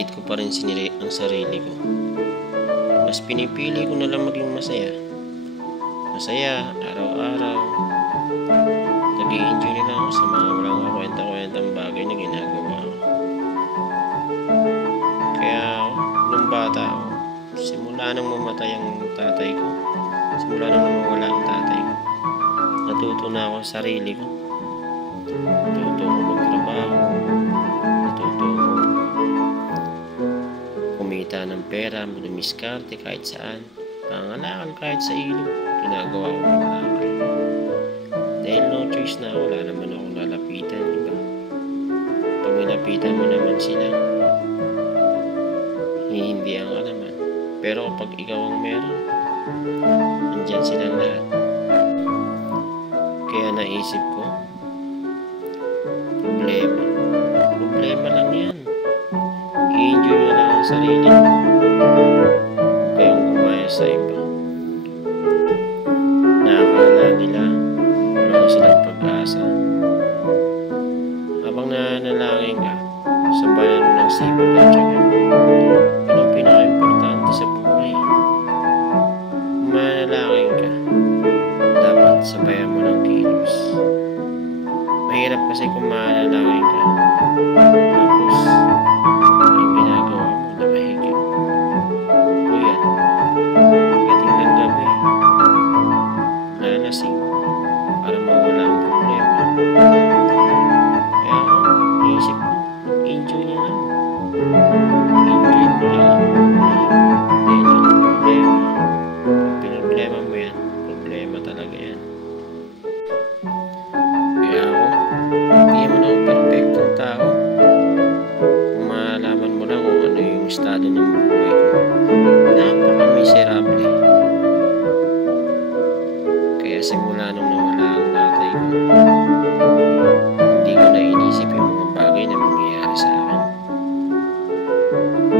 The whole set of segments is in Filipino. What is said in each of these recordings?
pinipilit ko pa rin ang sarili ko. Mas pinipili ko na lang maging masaya. Masaya, araw-araw. Nag-i-enjoy na lang ako sa mga walang kakwenta-kwentang bagay na ginagawa ko. Kaya nung bata ako, simula nang mamatay ang tatay ko, simula nang mawala ang tatay ko, natuto na ako sa sarili ko. Natuto ko magtrabaho. Natuto ko kumita ng pera, dumiskarte kahit saan. Pangalakal kahit sa ilog, ginagawa ko pangalakal. Dahil no choice na, wala naman akong lalapitan, diba? Pag nilapitan mo naman sila, hindi ang alaman. Pero kapag ikaw ang meron, nandyan silang lahat. Kaya naisip ko, problema lang yan. I-enjoy nyo lang ang sarili mo. Kayong gumaya sa iba. Nakakala nila wala silang pag-asa. Habang nananalangin ka, sabayan mo ng sipag at tiyaga. Yun ang pinaka-importante sa buhay. Kung mananalangin ka, dapat sabayan mo ng kilos. Mahirap kasi kung mananalangin ka, tapos ang ginagawa mo na mahigit. O yan, pagdating ng gabi, lalasing para mawala ang problema. Kaya ako, naisip ko, enjoy na lang. Enjoy mo lang. Dahil yung problema, pag pinoblema mo yan, problema talaga yan. Kaya ako, hindi mo na ako perfectong tao. Kung malaman mo lang kung ano yung estado ng buhay ko, napaka-miserable. Kaya simula nung nawala ang tatay ko, hindi ko na inisip yung mga bagay na mangyayari sa akin.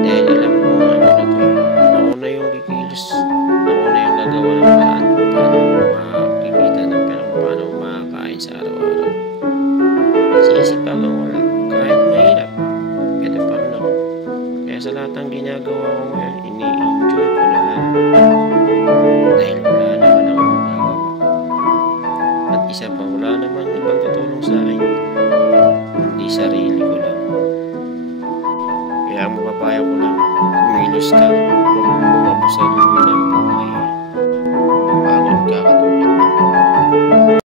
Dahil alam ko ano na to eh. Ako na yung kikilos. Ako na yung gagawa ng paraan kung paano makakikita ng pera, kung paano makakain sa araw-araw. Sisipagan ko lang. Kahit mahirap, ito pa rin ako. Kaya sa lahat ng ginagawa ko ngayon, ini-enjoy ko na lang. Dahil wala naman ako magagawa. At isa pa, wala naman ibang tutulong sa akin. Hindi sarili ko lang. Kaya ang mapapayo ko lang, kumilos ka.